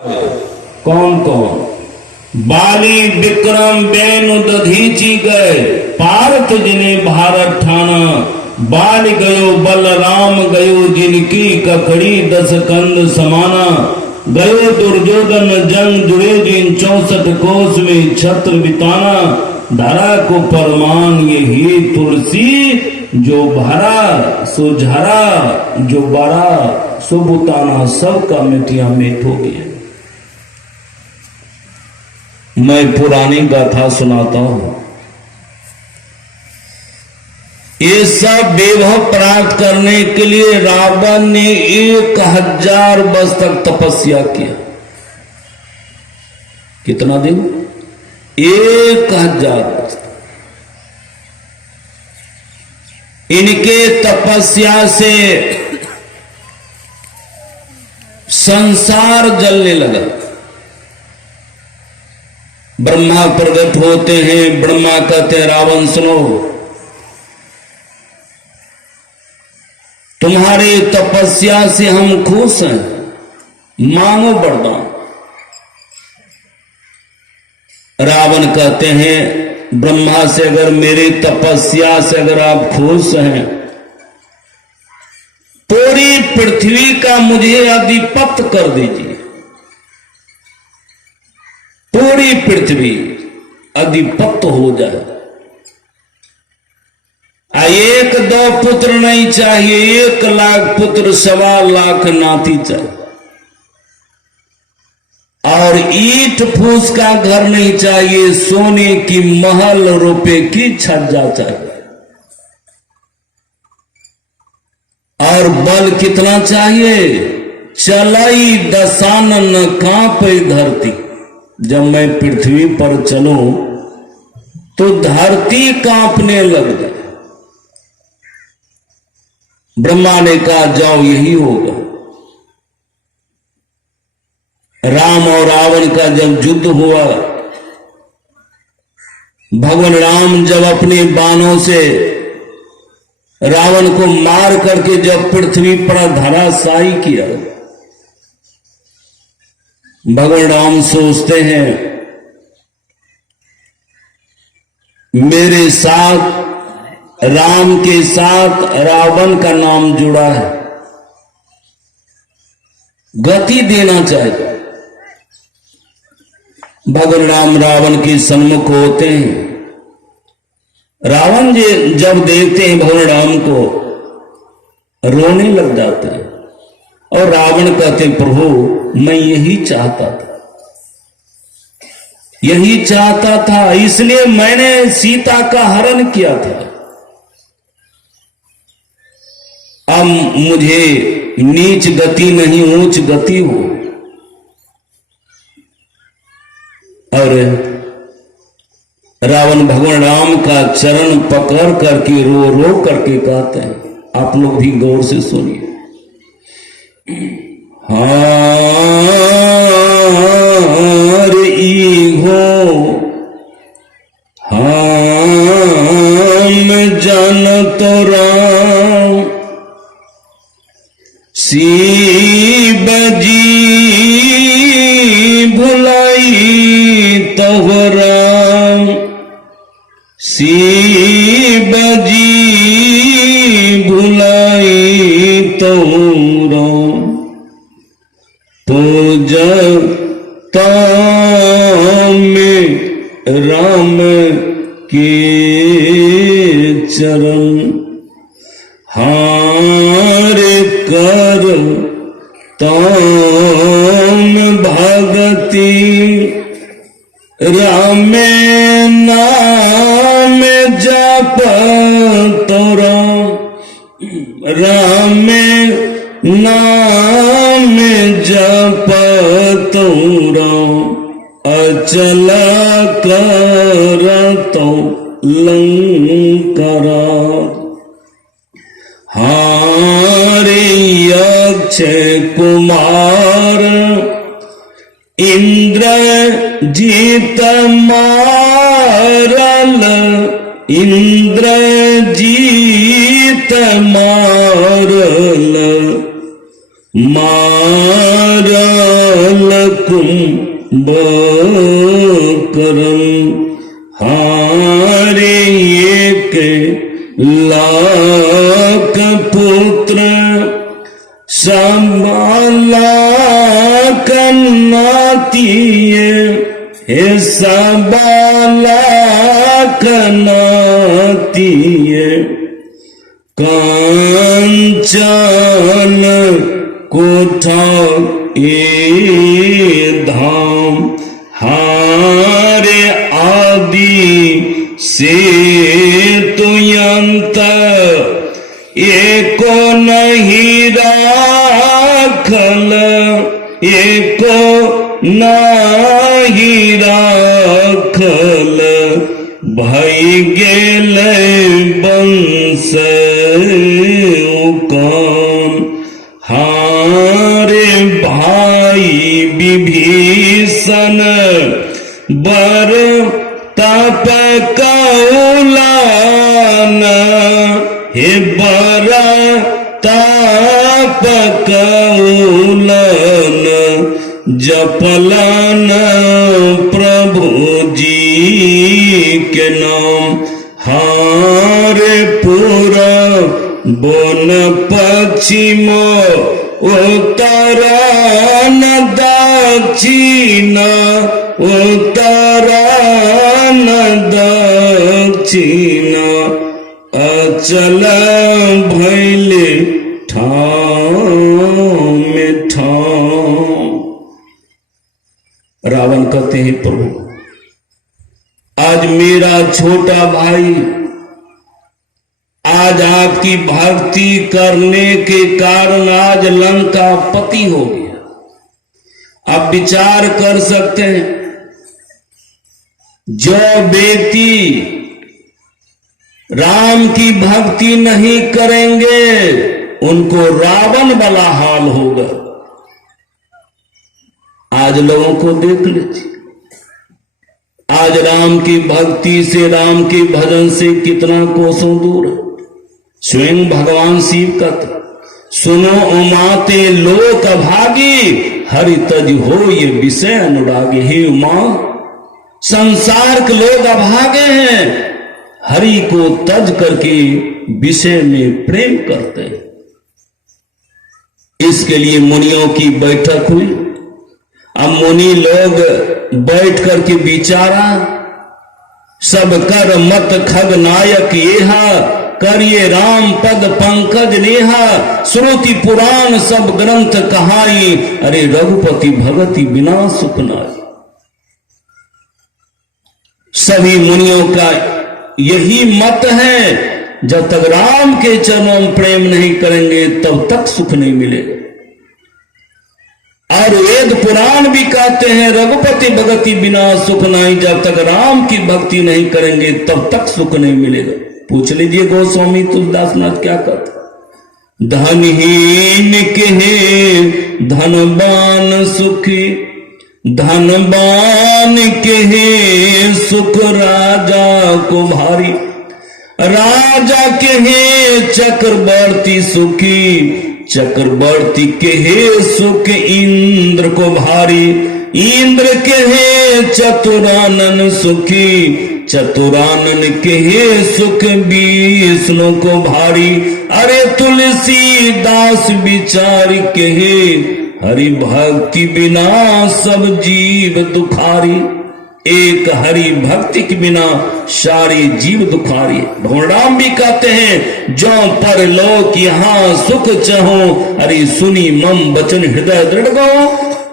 कौन कौन बाली विक्रम बेनु दधीची गए पार्थ जिने भारत ठाना बाल गयो बलराम गयो जिनकी ककड़ी 10 कंद समाना गयो दुर्योधन जंग जुड़े जिन 64 कोस में छत्र बिताना धरा को परमान ये ही तुलसी जो भरा सो झरा जो बरा सो बुताना सबका मिटिया मेट हो गया। मैं पुरानी गाथा सुनाता हूं। ये सब वैभव प्राप्त करने के लिए रावण ने 1000 वर्ष तक तपस्या किया। कितना दिन? 1000 वर्ष। इनके तपस्या से संसार जलने लगा। ब्रह्मा प्रकट होते हैं। ब्रह्मा कहते हैं रावण सुनो, तुम्हारी तपस्या से हम खुश हैं, मांगो वरदान। रावण कहते हैं ब्रह्मा से अगर मेरी तपस्या से अगर आप खुश हैं, पूरी पृथ्वी का मुझे अधिपत्य कर दीजिए। पूरी पृथ्वी अधिपत्य हो जाए। 1-2 पुत्र नहीं चाहिए, 1 लाख पुत्र, 1.25 लाख नाती चाहिए। और ईंट फूस का घर नहीं चाहिए, सोने की महल, रुपए की छज्जा चाहिए। और बल कितना चाहिए? चलाई दशानन कांपे धरती। जब मैं पृथ्वी पर चलूं तो धरती कांपने लग जाए। ब्रह्मा ने कहा जाओ यही होगा। राम और रावण का जब युद्ध हुआ, भगवान राम जब अपने बाणों से रावण को मार करके जब पृथ्वी पर धराशायी किया, भगवान राम सोचते हैं मेरे साथ, राम के साथ रावण का नाम जुड़ा है, गति देना चाहिए। भगवान राम रावण के सन्मुख होते हैं। रावण जी जब देखते हैं भगवान राम को, रोने लग जाते हैं। और रावण कहते प्रभु मैं यही चाहता था, यही चाहता था, इसलिए मैंने सीता का हरण किया था। अब मुझे नीच गति नहीं ऊंच गति हो। और रावण भगवान राम का चरण पकड़ करके रो रो करके कहते हैं, आप लोग भी गौर से सुनिए। हार हो हम जन तो राम शिव जी भुलाई तब राम शिव जी भुलाई तो राम तो जता में राम के चरण हार कर ताम भगति राम नाम जप तो राम नाम जप तो अचल कर तो लंकरा हारे अक्षय कुमार इंद्र जीत मारल इंद्र जीत मारल मारा कुंभकर्ण हारे एक लाख पुत्र सबलाक नातीय हे सबलाक नातीय कांचन कोठा ए धाम हारे आदि से तुयंत एको नहीं राखल एको नहीं राखल भई गेल बंस कौन हारे भाई विभीषण बर तप कौलान हे बर तप कौलान जपलन प्रभु जी के नाम हारे पूरा बोन पश्चिम उत्तर न दक्षिण उत्तर न दक्षिण अचल भैले ठाम में ठाम। रावण कहते हैं प्रभु आज मेरा छोटा भाई आज आपकी भक्ति करने के कारण आज लंका पति हो गया। आप विचार कर सकते हैं जो व्यक्ति राम की भक्ति नहीं करेंगे उनको रावण वाला हाल होगा। आज लोगों को देख लीजिए आज राम की भक्ति से राम के भजन से कितना कोसों दूर है। स्वयं भगवान शिव का सुनो उमाते लोक भागी हरि तज हो ये विषय अनुरागी। हे उमा संसार के लोग अभागे हैं हरि को तज करके विषय में प्रेम करते हैं। इसके लिए मुनियों की बैठक हुई। अब मुनि लोग बैठ करके विचारा सब कर मत खग नायक येहा करिए राम पद पंकज नेहा श्रुति पुराण सब ग्रंथ कहाई अरे रघुपति भगति बिना सुख नाई। सभी मुनियों का यही मत है जब तक राम के चरणों में प्रेम नहीं करेंगे तब तक सुख नहीं मिलेगा। और वेद पुराण भी कहते हैं रघुपति भगति बिना सुख नहीं। जब तक राम की भक्ति नहीं करेंगे तब तक सुख नहीं मिलेगा। पूछ लीजिए गोस्वामी तुलसीदास नाथ क्या कहते धनहीन के धनवान सुखी धनवान के सुख राजा को भारी राजा के चक्रवर्ती सुखी चक्रवर्ती के सुख इंद्र को भारी इंद्र के चतुरानन सुखी चतुरानन के सुख विष्णु को भारी। अरे तुलसीदास विचार के हरि भक्ति बिना सब जीव दुखारी। एक हरि भक्ति के बिना सारे जीव दुखारी। भगवान राम भी कहते हैं जो परलोक यहाँ सुख चाहो अरे सुनी मम वचन हृदय दृढ़ गो।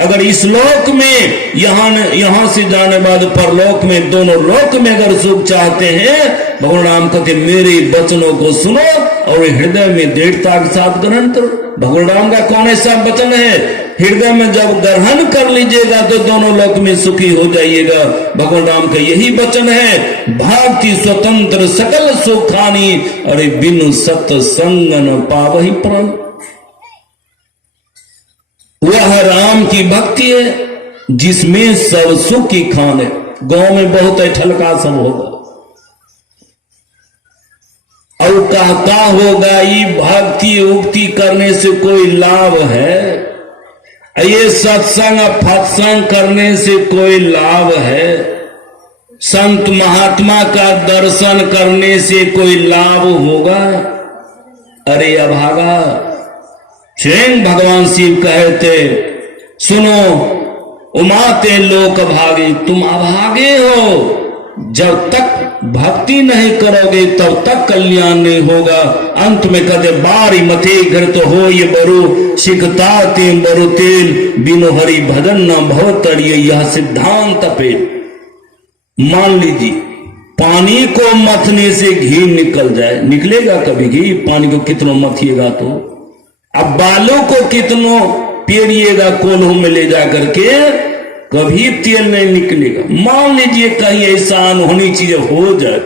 अगर इस लोक में यहां से जाने बाद परलोक में दोनों लोक में अगर सुख चाहते हैं भगवान राम कहते मेरे वचनों को सुनो और हृदय में दृढ़ता के साथ ग्रहण करो। भगवान राम का कौन ऐसा वचन है हृदय में जब ग्रहण कर लीजिएगा तो दोनों लोक में सुखी हो जाइएगा। भगवान राम का यही वचन है भक्ति स्वतंत्र सकल सुखानी अरे बिनु सत्संग न पावहि प्राण। वह राम की भक्ति है जिसमें सब सुख की खान है। गांव में बहुत ठलका सब होगा और कहता होगा ये भक्ति उक्ति करने से कोई लाभ है। ये सत्संग फत्संग करने से कोई लाभ है? संत महात्मा का दर्शन करने से कोई लाभ होगा? अरे अभागा, स्वयं भगवान शिव कहे थे, सुनो उमाते लोक भागे, तुम अभागे हो। जब तक भक्ति नहीं करोगे तब तक कल्याण नहीं होगा। अंत में कहते बारी मथे घर तो हो ये बरु सिखता ते बरु तेल, बिनो हरि भजन न भव तड़िए, यह सिद्धांत पे। मान लीजिए पानी को मथने से घी निकल जाए, निकलेगा कभी घी? पानी को कितनों मथिएगा तो। अब बालों को कितनों पेरिएगा कोल्हों में ले जा करके, कभी तेल नहीं निकलेगा। मान लीजिए कहीं ऐसा अनहोनी चीज हो जाए,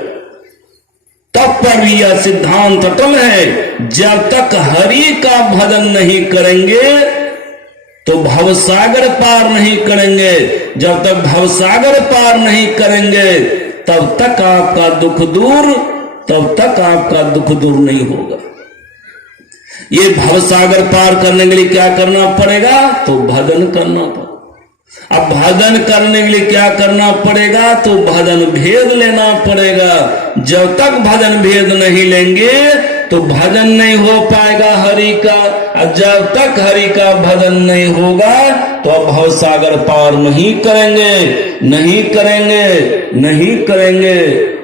तब पर भी यह सिद्धांत अटल है, जब तक हरि का भजन नहीं करेंगे तो भवसागर पार नहीं करेंगे। जब तक भवसागर पार नहीं करेंगे तब तक आपका दुख दूर, तब तक आपका दुख दूर नहीं होगा। ये भवसागर पार करने के लिए क्या करना पड़ेगा? तो भजन करना पड़ेगा। अब भजन करने के लिए क्या करना पड़ेगा? तो भजन भेद लेना पड़ेगा। जब तक भजन भेद नहीं लेंगे तो भजन नहीं हो पाएगा हरि का, और जब तक हरि का भजन नहीं होगा तो अब भवसागर पार नहीं करेंगे, नहीं करेंगे, नहीं करेंगे,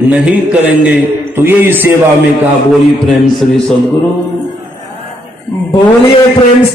नहीं करेंगे। तो यही सेवा में कहा, बोली प्रेम श्री सदगुरु, बोलिए प्रेम